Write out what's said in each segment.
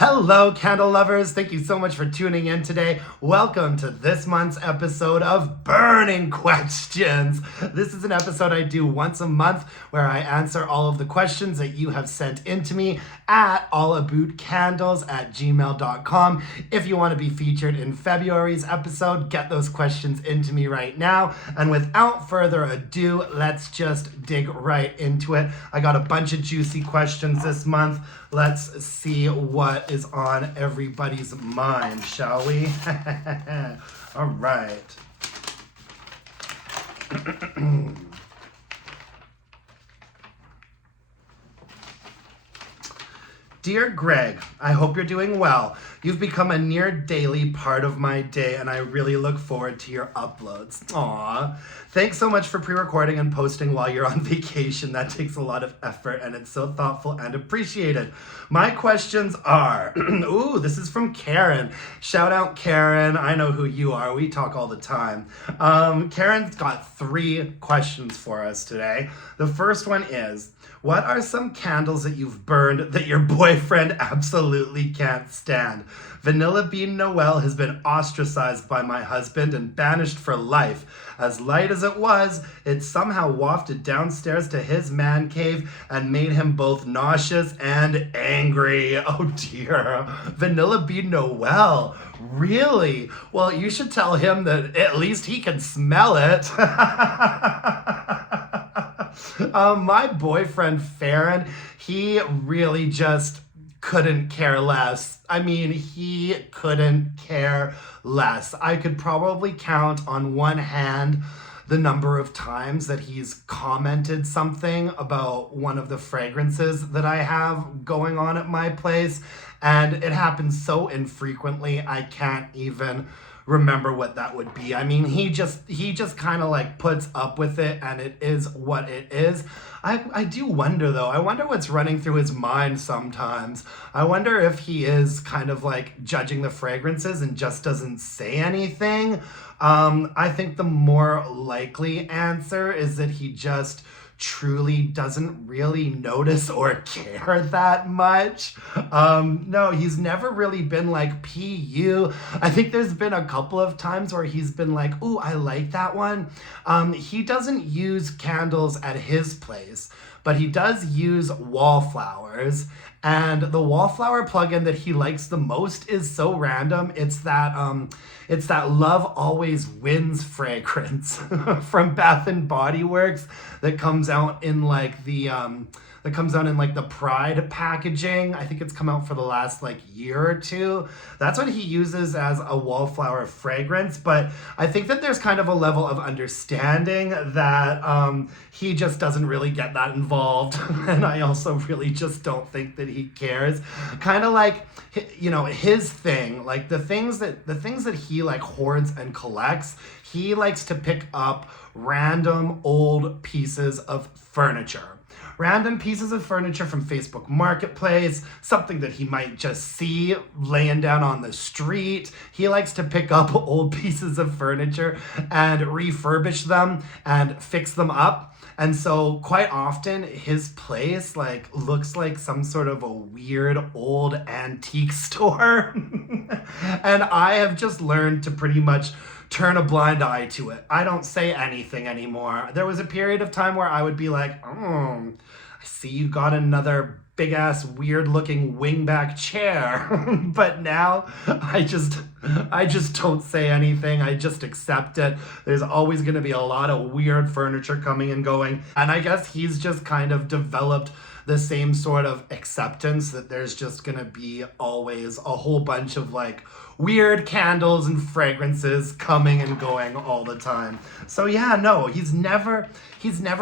Hello, candle lovers. Thank you so much for tuning in today. Welcome to this month's episode of Burning Questions. This is an episode I do once a month where I answer all of the questions that you have sent into me at allabootcandles@gmail.com. If you want to be featured in February's episode, get those questions into me right now. And without further ado, let's just dig right into it. I got a bunch of juicy questions this month. Let's see what is on everybody's mind, shall we? All right. Dear Greg, I hope you're doing well. You've become a near daily part of my day, and I really look forward to your uploads. Aww. Thanks so much for pre-recording and posting while you're on vacation. That takes a lot of effort, and it's so thoughtful and appreciated. My questions are, ooh, this is from Karen. Shout out Karen. I know who you are. We talk all the time. Karen's got 3 questions for us today. The first one is, what are some candles that you've burned that your boyfriend absolutely can't stand? Vanilla Bean Noel has been ostracized by my husband and banished for life. As light as it was, it somehow wafted downstairs to his man cave and made him both nauseous and angry. Oh dear. Vanilla Bean Noel. Really? Well, you should tell him that at least he can smell it. My boyfriend Farron, he really just couldn't care less. I mean, he couldn't care less. I could probably count on one hand the number of times that he's commented something about one of the fragrances that I have going on at my place, and it happens so infrequently I can't even remember what that would be. I mean, he just kind of like puts up with it, and it is what it is. I do wonder though, I wonder what's running through his mind sometimes. I wonder if he is kind of like judging the fragrances and just doesn't say anything. I think the more likely answer is that he just truly doesn't really notice or care that much. No, he's never really been like PU. I think there's been a couple of times where he's been like, ooh, I like that one. He doesn't use candles at his place, but he does use wallflowers. And the wallflower plugin that he likes the most is so random. It's that Love Always Wins fragrance from Bath and Body Works that comes out in like the Pride packaging. I think it's come out for the last like year or two. That's what he uses as a wallflower fragrance. But I think that there's kind of a level of understanding that he just doesn't really get that involved. And I also really just don't think that he cares. Kind of like, you know, his thing, like the things that he like hoards and collects, he likes to pick up random old pieces of furniture. Random pieces of furniture from Facebook Marketplace, something that he might just see laying down on the street. He likes to pick up old pieces of furniture and refurbish them and fix them up. And so quite often his place like looks like some sort of a weird old antique store. And I have just learned to pretty much turn a blind eye to it. I don't say anything anymore. There was a period of time where I would be like, oh, I see you got another big ass weird looking wingback chair. But now I just don't say anything. I just accept it. There's always going to be a lot of weird furniture coming and going. And I guess he's just kind of developed the same sort of acceptance that there's just going to be always a whole bunch of like weird candles and fragrances coming and going all the time. So yeah, no, he's never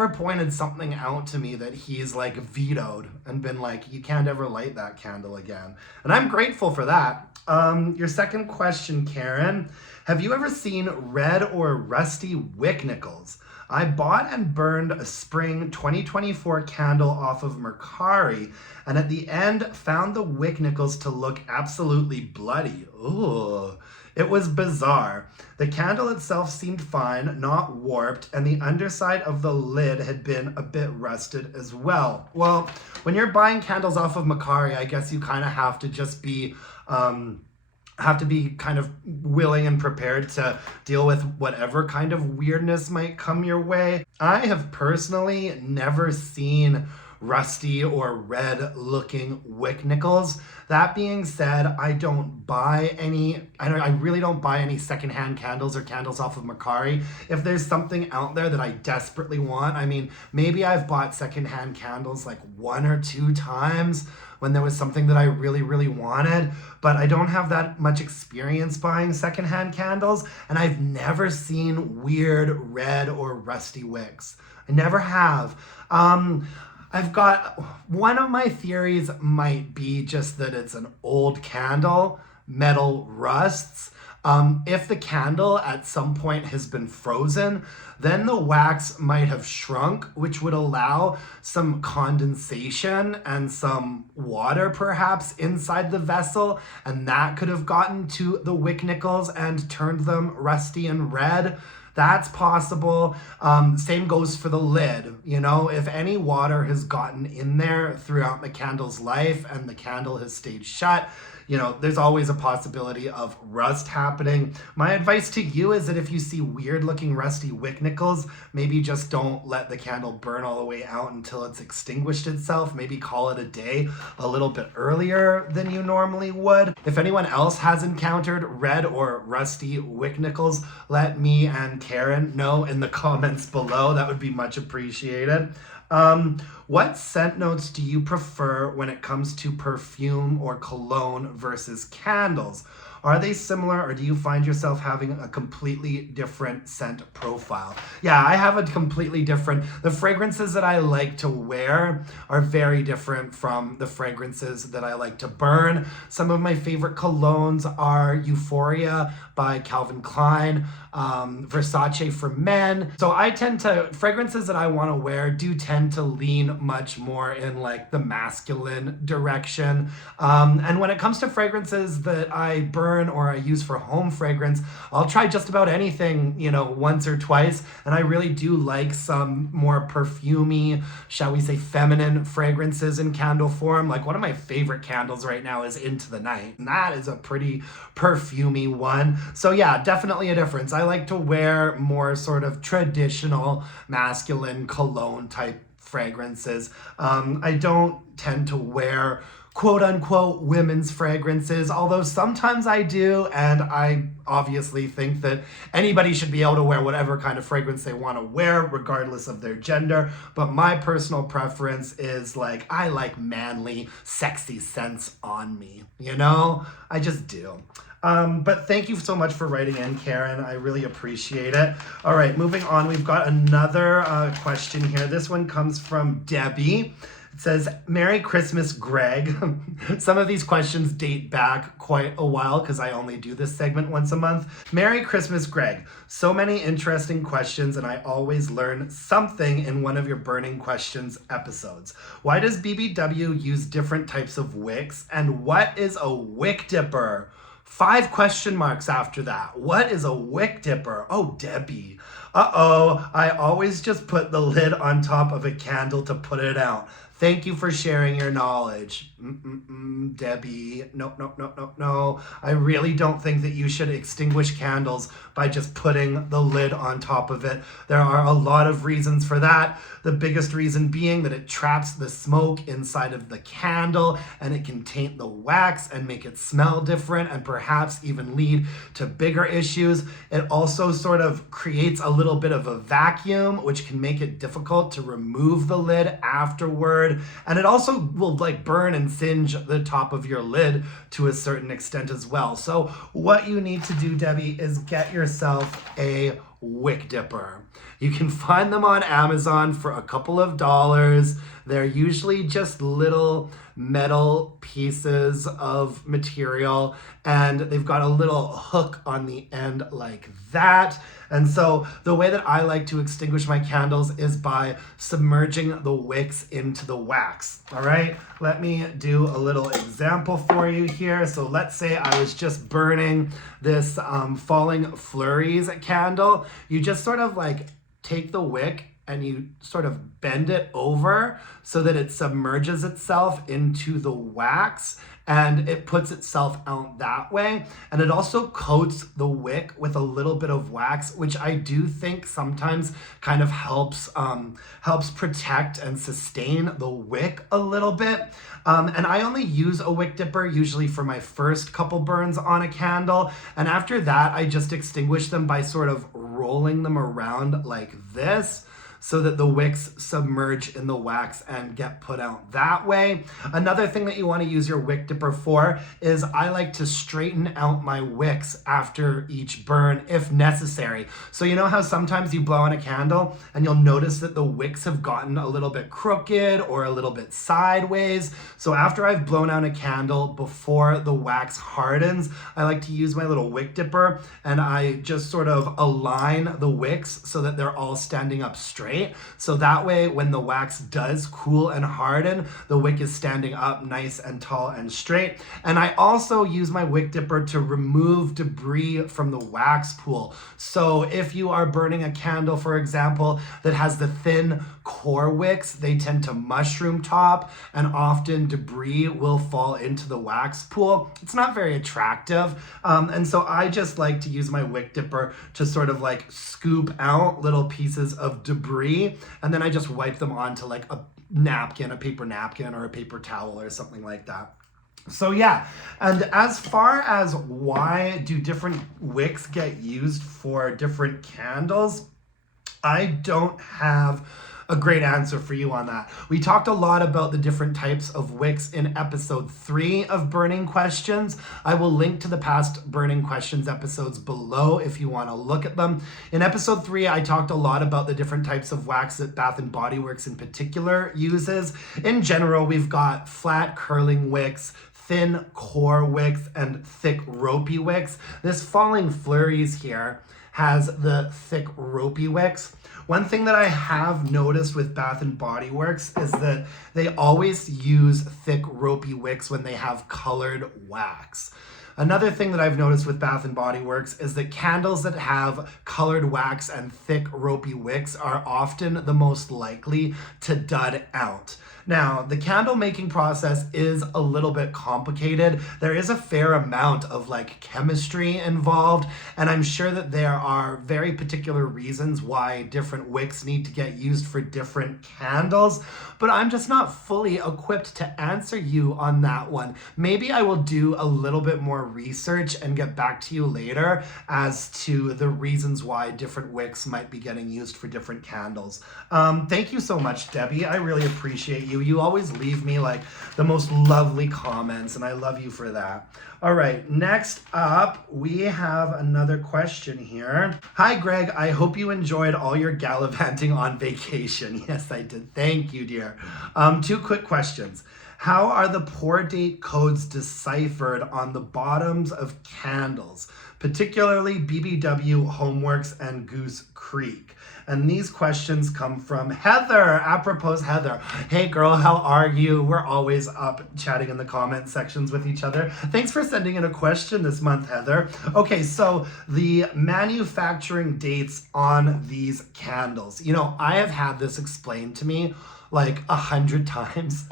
pointed something out to me that he's like vetoed and been like, you can't ever light that candle again. And I'm grateful for that. Your second question, Karen, have you ever seen red or rusty wick nickels? I bought and burned a spring 2024 candle off of Mercari, and at the end found the wick nickels to look absolutely bloody. Ooh. It was bizarre. The candle itself seemed fine, not warped, and the underside of the lid had been a bit rusted as well. Well, when you're buying candles off of Macari, I guess you kind of have to just be kind of willing and prepared to deal with whatever kind of weirdness might come your way. I have personally never seen rusty or red looking wick nickels. That being said, I really don't buy any secondhand candles or candles off of Macari. If there's something out there that I desperately want, I mean, maybe I've bought secondhand candles like 1 or 2 times when there was something that I really, really wanted, but I don't have that much experience buying secondhand candles, and I've never seen weird red or rusty wicks. I never have. I've got, one of my theories might be just that it's an old candle, metal rusts. If the candle at some point has been frozen, then the wax might have shrunk, which would allow some condensation and some water perhaps inside the vessel, and that could have gotten to the wick nickels and turned them rusty and red. That's possible. Same goes for the lid. You know, if any water has gotten in there throughout the candle's life and the candle has stayed shut, you know, there's always a possibility of rust happening. My advice to you is that if you see weird looking rusty wick nickels, maybe just don't let the candle burn all the way out until it's extinguished itself. Maybe call it a day a little bit earlier than you normally would. If anyone else has encountered red or rusty wick nickels, let me and Karen know in the comments below. That would be much appreciated. What scent notes do you prefer when it comes to perfume or cologne versus candles? Are they similar, or do you find yourself having a completely different scent profile? Yeah, I have a completely different. The fragrances that I like to wear are very different from the fragrances that I like to burn. Some of my favorite colognes are Euphoria by Calvin Klein, Versace for men. So fragrances that I want to wear do tend to lean much more in like the masculine direction. And when it comes to fragrances that I burn or I use for home fragrance, I'll try just about anything, you know, once or twice. And I really do like some more perfumey, shall we say, feminine fragrances in candle form. Like one of my favorite candles right now is Into the Night, and that is a pretty perfumey one. So yeah, definitely a difference. I like to wear more sort of traditional masculine cologne type fragrances. I don't tend to wear quote unquote women's fragrances, although sometimes I do, and I obviously think that anybody should be able to wear whatever kind of fragrance they want to wear regardless of their gender. But my personal preference is like, I like manly, sexy scents on me, you know? I just do. But thank you so much for writing in, Karen. I really appreciate it. All right, moving on. We've got another question here. This one comes from Debbie. It says, Merry Christmas, Greg. Some of these questions date back quite a while because I only do this segment once a month. Merry Christmas, Greg. So many interesting questions, and I always learn something in one of your Burning Questions episodes. Why does BBW use different types of wicks? And what is a wick dipper? 5 question marks after that. What is a wick dipper? Oh, Debbie. Uh-oh, I always just put the lid on top of a candle to put it out. Thank you for sharing your knowledge. Debbie, no. I really don't think that you should extinguish candles by just putting the lid on top of it. There are a lot of reasons for that. The biggest reason being that it traps the smoke inside of the candle, and it can taint the wax and make it smell different and perhaps even lead to bigger issues. It also sort of creates a little bit of a vacuum, which can make it difficult to remove the lid afterward. And it also will like burn and singe the top of your lid to a certain extent as well. So what you need to do, Debbie, is get yourself a wick dipper. You can find them on Amazon for a couple of dollars. They're usually just little metal pieces of material, and they've got a little hook on the end like that. And so the way that I like to extinguish my candles is by submerging the wicks into the wax. All right, let me do a little example for you here. So let's say I was just burning this Falling Flurries candle. You just sort of like take the wick and you sort of bend it over so that it submerges itself into the wax and it puts itself out that way. And it also coats the wick with a little bit of wax, which I do think sometimes kind of helps protect and sustain the wick a little bit. And I only use a wick dipper usually for my first couple burns on a candle. And after that, I just extinguish them by sort of rolling them around like this, so that the wicks submerge in the wax and get put out that way. Another thing that you want to use your wick dipper for is I like to straighten out my wicks after each burn if necessary. So you know how sometimes you blow on a candle and you'll notice that the wicks have gotten a little bit crooked or a little bit sideways. So after I've blown out a candle before the wax hardens, I like to use my little wick dipper and I just sort of align the wicks so that they're all standing up straight. So that way, when the wax does cool and harden, the wick is standing up nice and tall and straight. And I also use my wick dipper to remove debris from the wax pool. So if you are burning a candle, for example, that has the thin core wicks, they tend to mushroom top and often debris will fall into the wax pool. It's not very attractive. And so I just like to use my wick dipper to sort of like scoop out little pieces of debris, and then I just wipe them onto like a napkin, a paper napkin or a paper towel or something like that. So yeah, and as far as why do different wicks get used for different candles, I don't have a great answer for you on that. We talked a lot about the different types of wicks in episode 3 of Burning Questions. I will link to the past Burning Questions episodes below if you want to look at them. In episode 3, I talked a lot about the different types of wax that Bath & Body Works in particular uses. In general, we've got flat curling wicks, thin core wicks, and thick ropey wicks. This Falling Flurries here has the thick ropey wicks. One thing that I have noticed with Bath & Body Works is that they always use thick ropey wicks when they have colored wax. Another thing that I've noticed with Bath & Body Works is that candles that have colored wax and thick ropey wicks are often the most likely to dud out. Now, the candle making process is a little bit complicated. There is a fair amount of like chemistry involved, and I'm sure that there are very particular reasons why different wicks need to get used for different candles, but I'm just not fully equipped to answer you on that one. Maybe I will do a little bit more research and get back to you later as to the reasons why different wicks might be getting used for different candles. Thank you so much, Debbie. I really appreciate you. You always leave me like the most lovely comments, and I love you for that. All right, next up, we have another question here. Hi, Greg. I hope you enjoyed all your gallivanting on vacation. Yes, I did. Thank you, dear. 2 quick questions. How are the pour date codes deciphered on the bottoms of candles, particularly BBW, Homeworks, and Goose Creek? And these questions come from Heather. Apropos Heather. Hey girl, how are you? We're always up chatting in the comment sections with each other. Thanks for sending in a question this month, Heather. Okay, so the manufacturing dates on these candles. You know, I have had this explained to me like 100 times.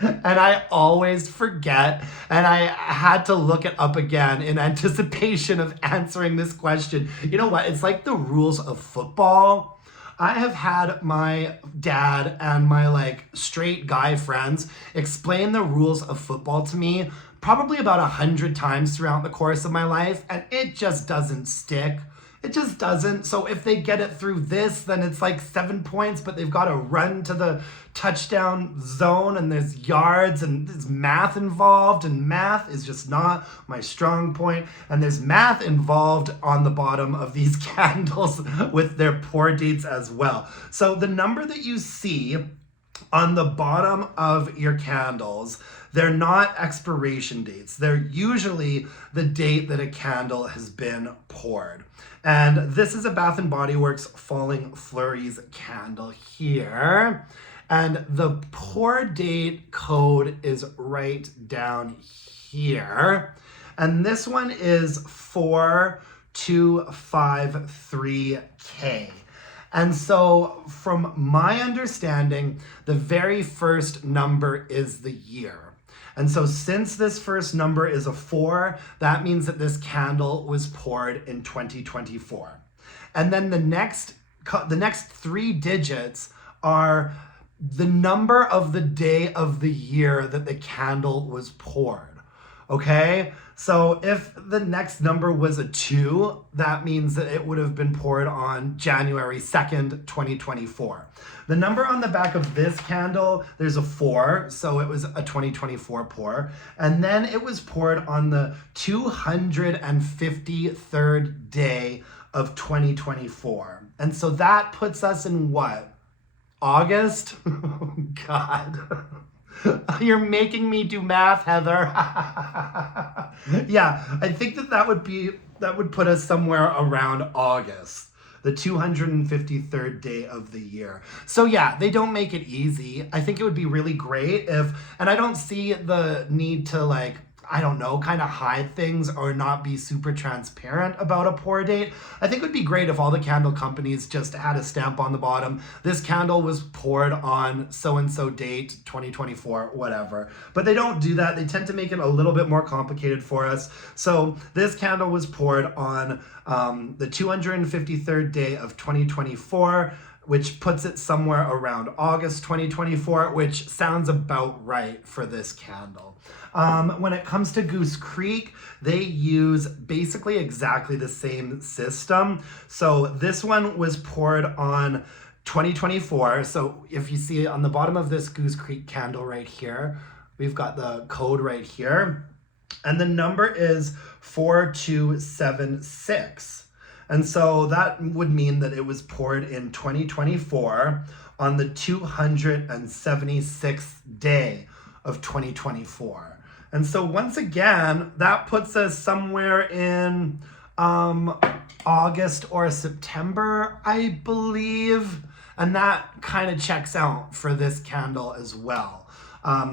And I always forget, and I had to look it up again in anticipation of answering this question. You know what? It's like the rules of football. I have had my dad and my like straight guy friends explain the rules of football to me probably about 100 times throughout the course of my life, and it just doesn't stick. It just doesn't. So if they get it through this, then it's like 7 points, but they've got to run to the touchdown zone and there's yards and there's math involved, and math is just not my strong point. And there's math involved on the bottom of these candles with their pour dates as well. So the number that you see on the bottom of your candles, they're not expiration dates. They're usually the date that a candle has been poured. And this is a Bath & Body Works Falling Flurries candle here. And the pour date code is right down here. And this one is 4253K. And so from my understanding, the very first number is the year. And so since this first number is a 4, that means that this candle was poured in 2024. And then the next 3 digits are the number of the day of the year that the candle was poured. Okay? So if the next number was a 2, that means that it would have been poured on January 2nd, 2024. The number on the back of this candle, there's a 4, so it was a 2024 pour. And then it was poured on the 253rd day of 2024. And so that puts us in what? August? Oh, God. You're making me do math, Heather. Yeah, I think that would put us somewhere around August, the 253rd day of the year. So yeah, they don't make it easy. I think it would be really great and I don't see the need to like, I don't know, kind of hide things or not be super transparent about a pour date. I think it would be great if all the candle companies just had a stamp on the bottom. This candle was poured on so-and-so date, 2024, whatever. But they don't do that. They tend to make it a little bit more complicated for us. So this candle was poured on the 253rd day of 2024, which puts it somewhere around August 2024, which sounds about right for this candle. When it comes to Goose Creek, they use basically exactly the same system. So this one was poured on 2024. So if you see on the bottom of this Goose Creek candle right here, we've got the code right here. And the number is 4276. And so that would mean that it was poured in 2024 on the 276th day of 2024. And so once again, that puts us somewhere in August or September, I believe. And that kind of checks out for this candle as well.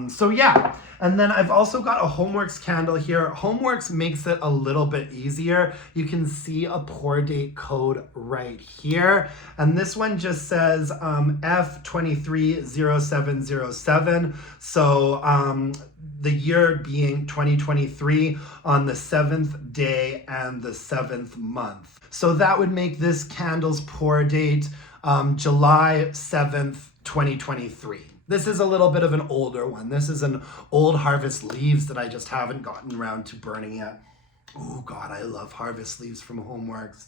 So yeah, and then I've also got a Homeworks candle here. Homeworks makes it a little bit easier. You can see a pour date code right here. And this one just says F230707. So the year being 2023 on the 7th day and the 7th month. So that would make this candle's pour date July 7th, 2023. This is a little bit of an older one. This is an old Harvest Leaves that I just haven't gotten around to burning yet. Oh God, I love Harvest Leaves from Homeworks.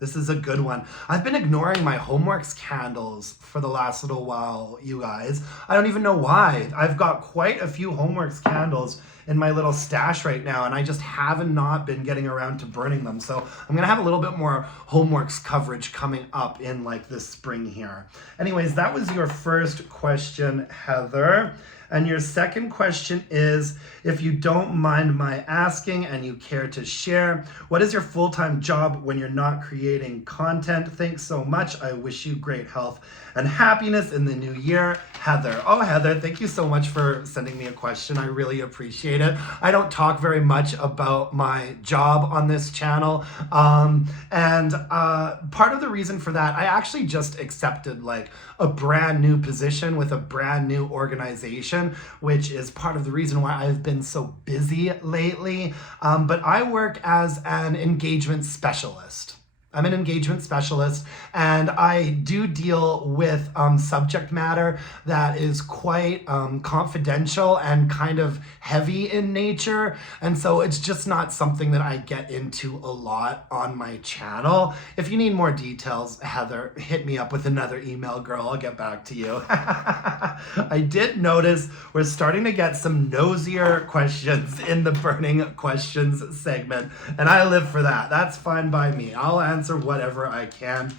This is a good one. I've been ignoring my Homeworks candles for the last little while, you guys. I don't even know why. I've got quite a few Homeworks candles in my little stash right now, and I just haven't not been getting around to burning them. So I'm gonna have a little bit more Homeworks coverage coming up in like this spring here. Anyways, that was your first question, Heather. And your second question is, if you don't mind my asking and you care to share, what is your full-time job when you're not creating content? Thanks so much. I wish you great health and happiness in the new year, Heather. Oh, Heather, thank you so much for sending me a question. I really appreciate it. I don't talk very much about my job on this channel. And part of the reason for that, I actually just accepted like a brand new position with a brand new organization, which is part of the reason why I've been so busy lately. But I work as an engagement specialist. I'm an engagement specialist, and I do deal with subject matter that is quite confidential and kind of heavy in nature. And so it's just not something that I get into a lot on my channel. If you need more details, Heather, hit me up with another email, girl. I'll get back to you. I did notice we're starting to get some nosier questions in the burning questions segment, and I live for that. That's fine by me. I'll answer whatever I can.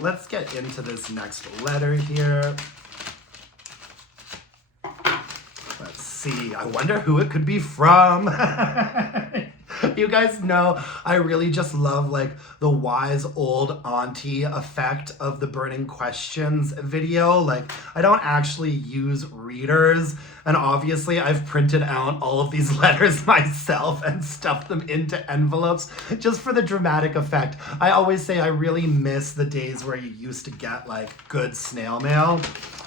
Let's get into this next letter here. see. I wonder who it could be from. You guys know I really just love like the wise old auntie effect of the burning questions video. Like I don't actually use readers, and obviously I've printed out all of these letters myself and stuffed them into envelopes just for the dramatic effect. I always say I really miss the days where you used to get like good snail mail.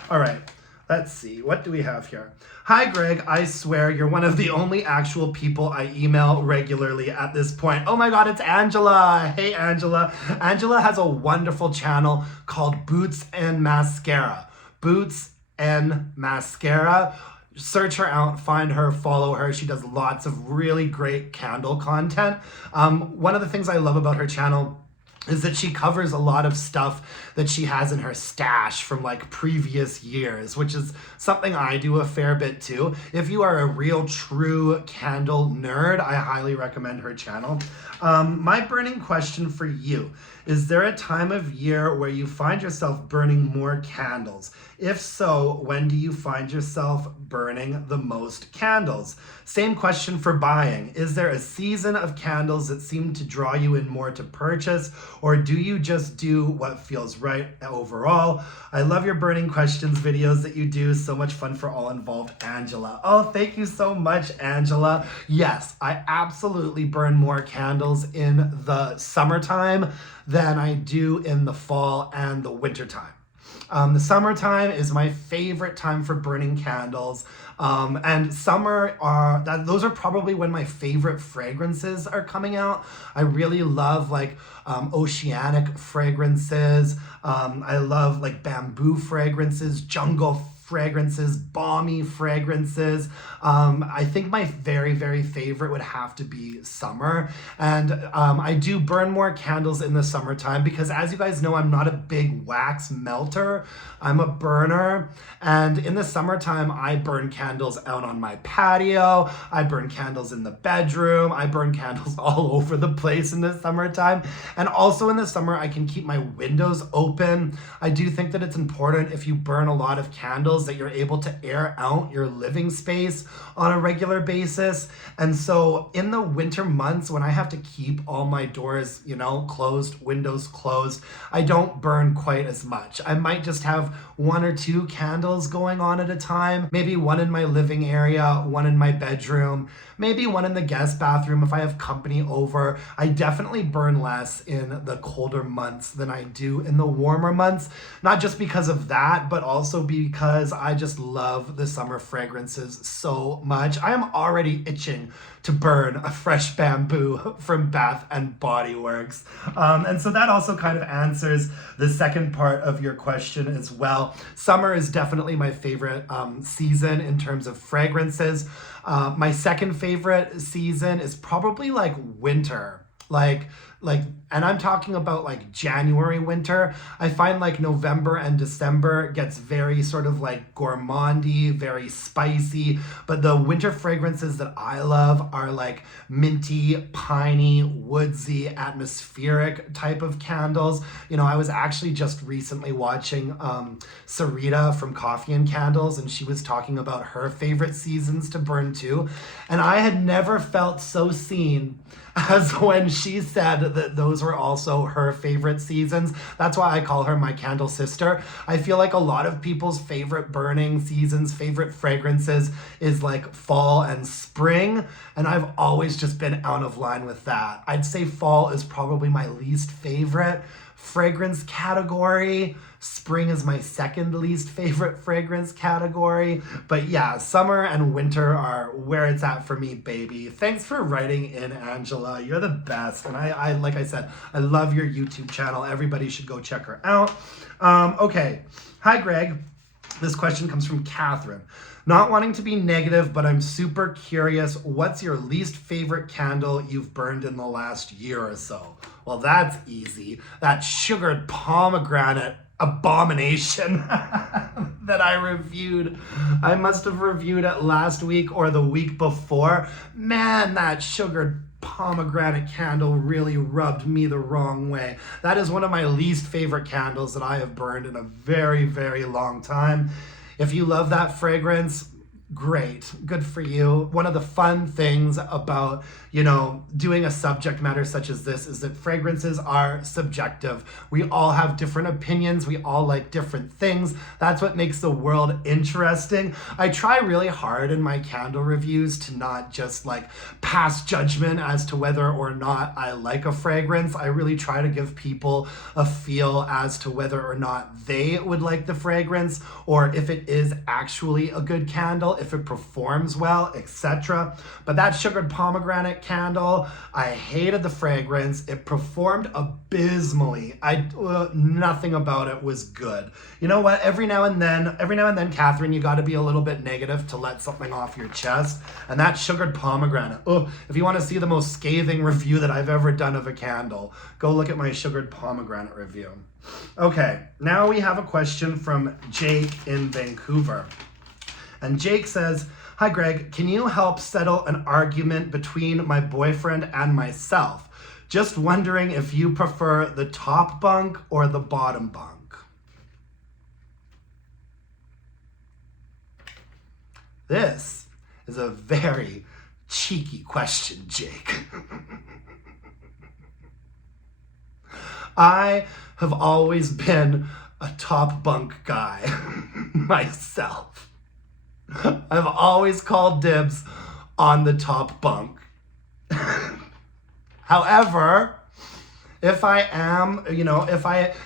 All right. Let's see, what do we have here? Hi, Greg, I swear you're one of the only actual people I email regularly at this point. Oh my God, it's Angela. Hey, Angela. Angela has a wonderful channel called Boots and Mascara. Boots and Mascara. Search her out, find her, follow her. She does lots of really great candle content. One of the things I love about her channel is that she covers a lot of stuff that she has in her stash from like previous years, which is something I do a fair bit too. If you are a real true candle nerd, I highly recommend her channel. My burning question for you, is there a time of year where you find yourself burning more candles? If so, when do you find yourself burning the most candles? Same question for buying. Is there a season of candles that seem to draw you in more to purchase, or do you just do what feels right overall? I love your burning questions videos that you do. So much fun for all involved, Angela. Oh, thank you so much, Angela. Yes, I absolutely burn more candles in the summertime than I do in the fall and the wintertime. The summertime is my favorite time for burning candles. And summer those are probably when my favorite fragrances are coming out. I really love like oceanic fragrances. I love like bamboo fragrances, jungle fragrances, balmy fragrances. I think my very, very favorite would have to be summer. And I do burn more candles in the summertime because, as you guys know, I'm not a big wax melter. I'm a burner. And in the summertime, I burn candles out on my patio. I burn candles in the bedroom. I burn candles all over the place in the summertime. And also in the summer, I can keep my windows open. I do think that it's important, if you burn a lot of candles, that you're able to air out your living space on a regular basis. And so in the winter months, when I have to keep all my doors, closed, windows closed, I don't burn quite as much. I might just have one or two candles going on at a time, maybe one in my living area, one in my bedroom, maybe one in the guest bathroom if I have company over. I definitely burn less in the colder months than I do in the warmer months, not just because of that, but also because I just love the summer fragrances so much. I am already itching to burn a fresh bamboo from Bath and Body Works. And so that also kind of answers the second part of your question as well. Summer is definitely my favorite season in terms of fragrances. My second favorite season is probably like winter. And I'm talking about like January winter. I find like November and December gets very sort of like gourmandy, very spicy, but the winter fragrances that I love are like minty, piney, woodsy, atmospheric type of candles. I was actually just recently watching Sarita from Coffee and Candles, and she was talking about her favorite seasons to burn too. And I had never felt so seen as when she said that those were also her favorite seasons. That's why I call her my candle sister. I feel like a lot of people's favorite burning seasons, favorite fragrances is like fall and spring, and I've always just been out of line with that. I'd say fall is probably my least favorite fragrance category. Spring is my second least favorite fragrance category. But yeah, summer and winter are where it's at for me, baby. Thanks for writing in, Angela. You're the best. And I like I said, I love your YouTube channel. Everybody should go check her out. Okay. Hi, Greg. This question comes from Catherine. Not wanting to be negative, but I'm super curious. What's your least favorite candle you've burned in the last year or so? Well, that's easy. That sugared pomegranate abomination that I reviewed. I must have reviewed it last week or the week before. Man, that sugared pomegranate candle really rubbed me the wrong way. That is one of my least favorite candles that I have burned in a very, very long time. If you love that fragrance, Great. Good for you. One of the fun things about, doing a subject matter such as this is that fragrances are subjective. We all have different opinions. We all like different things. That's what makes the world interesting. I try really hard in my candle reviews to not just like pass judgment as to whether or not I like a fragrance. I really try to give people a feel as to whether or not they would like the fragrance, or if it is actually a good candle, if it performs well, etc. But that sugared pomegranate candle, I hated the fragrance. It performed abysmally. Nothing about it was good. You know what? Every now and then, Catherine, you got to be a little bit negative to let something off your chest. And that sugared pomegranate. Oh, if you want to see the most scathing review that I've ever done of a candle, go look at my sugared pomegranate review. Okay, now we have a question from Jake in Vancouver. And Jake says, "Hi Greg, can you help settle an argument between my boyfriend and myself? Just wondering if you prefer the top bunk or the bottom bunk." This is a very cheeky question, Jake. I have always been a top bunk guy myself. I've always called dibs on the top bunk. However, if I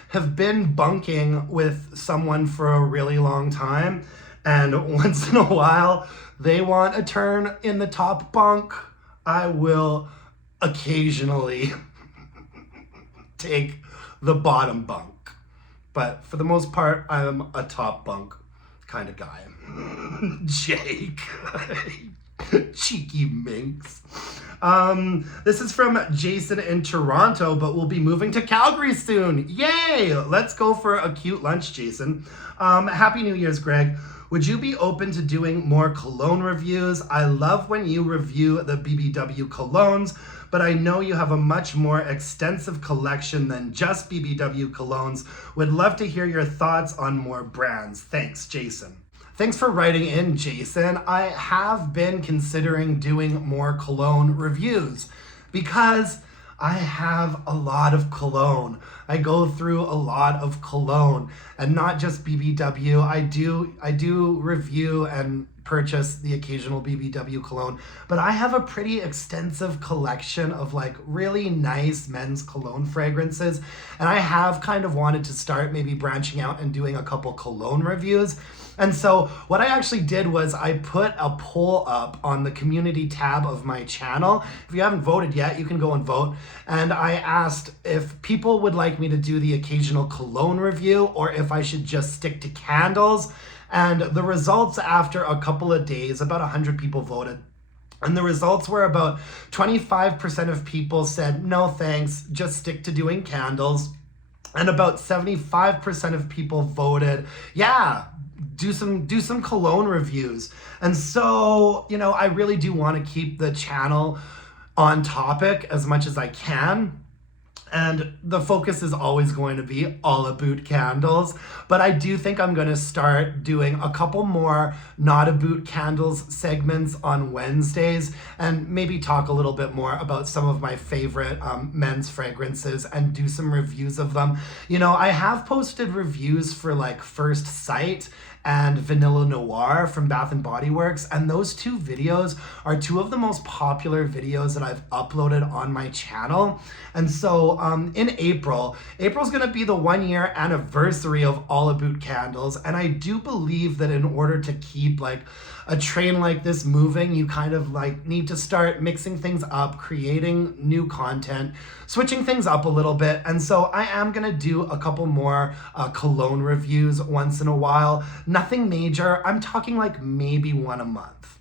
have been bunking with someone for a really long time, and once in a while they want a turn in the top bunk, I will occasionally take the bottom bunk. But for the most part, I'm a top bunk kind of guy. Jake. Cheeky minx. This is from Jason in Toronto, but we'll be moving to Calgary soon. Yay! Let's go for a cute lunch, Jason. Happy New Year's, Greg. Would you be open to doing more cologne reviews? I love when you review the BBW colognes, but I know you have a much more extensive collection than just BBW colognes. Would love to hear your thoughts on more brands. Thanks, Jason. Thanks for writing in, Jason. I have been considering doing more cologne reviews because I have a lot of cologne. I go through a lot of cologne, and not just BBW. I do review and purchase the occasional BBW cologne, but I have a pretty extensive collection of like really nice men's cologne fragrances, and I have kind of wanted to start maybe branching out and doing a couple cologne reviews. And so what I actually did was I put a poll up on the community tab of my channel. If you haven't voted yet, you can go and vote. And I asked if people would like me to do the occasional cologne review or if I should just stick to candles. And the results after a couple of days, about 100 people voted. And the results were about 25% of people said, no thanks, just stick to doing candles. And about 75% of people voted, yeah, do some cologne reviews. And so, I really do want to keep the channel on topic as much as I can. And the focus is always going to be all Aboot candles. But I do think I'm going to start doing a couple more not Aboot candles segments on Wednesdays and maybe talk a little bit more about some of my favorite men's fragrances and do some reviews of them. I have posted reviews for like First Sight and Vanilla Noir from Bath & Body Works, and those two videos are two of the most popular videos that I've uploaded on my channel. And so in April's gonna be the 1-year anniversary of all Aboot candles, and I do believe that in order to keep like a train like this moving, you kind of like need to start mixing things up, creating new content, switching things up a little bit. And so I am gonna do a couple more cologne reviews once in a while. Nothing major. I'm talking like maybe one a month,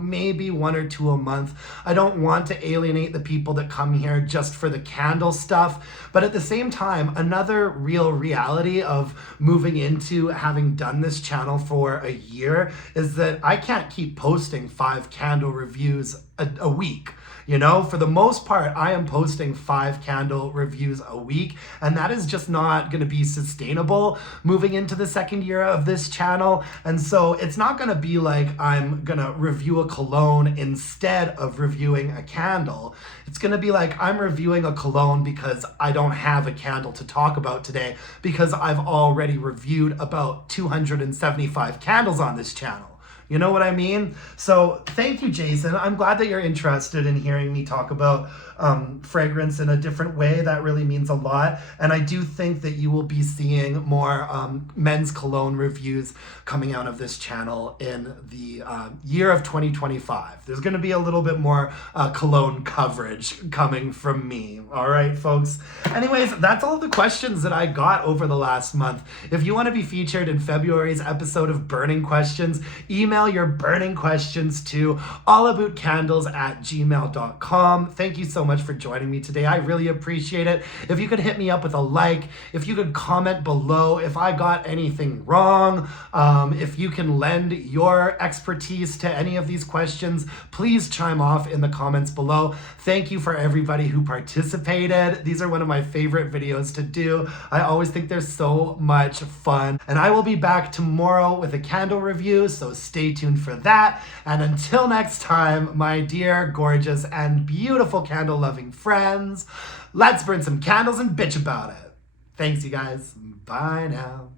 maybe 1 or 2 a month. I don't want to alienate the people that come here just for the candle stuff. But at the same time, another real reality of moving into having done this channel for a year is that I I can't keep posting 5 candle reviews a week. You know, for the most part, I am posting 5 candle reviews a week, and that is just not going to be sustainable moving into the second year of this channel. And so it's not going to be like I'm going to review a cologne instead of reviewing a candle. It's going to be like I'm reviewing a cologne because I don't have a candle to talk about today, because I've already reviewed about 275 candles on this channel. You know what I mean? So thank you, Jason. I'm glad that you're interested in hearing me talk about fragrance in a different way. That really means a lot. And I do think that you will be seeing more men's cologne reviews coming out of this channel in the year of 2025. There's going to be a little bit more cologne coverage coming from me. All right, folks. Anyways, that's all the questions that I got over the last month. If you want to be featured in February's episode of Burning Questions, email your burning questions to allaboutcandles@gmail.com. Thank you so much for joining me today. I really appreciate it. If you could hit me up with a like, if you could comment below if I got anything wrong, if you can lend your expertise to any of these questions, please chime off in the comments below. Thank you for everybody who participated. These are one of my favorite videos to do. I always think they're so much fun. And I will be back tomorrow with a candle review, so stay tuned for that. And until next time, my dear, gorgeous, and beautiful candle-loving friends, let's burn some candles and bitch about it. Thanks, you guys. Bye now.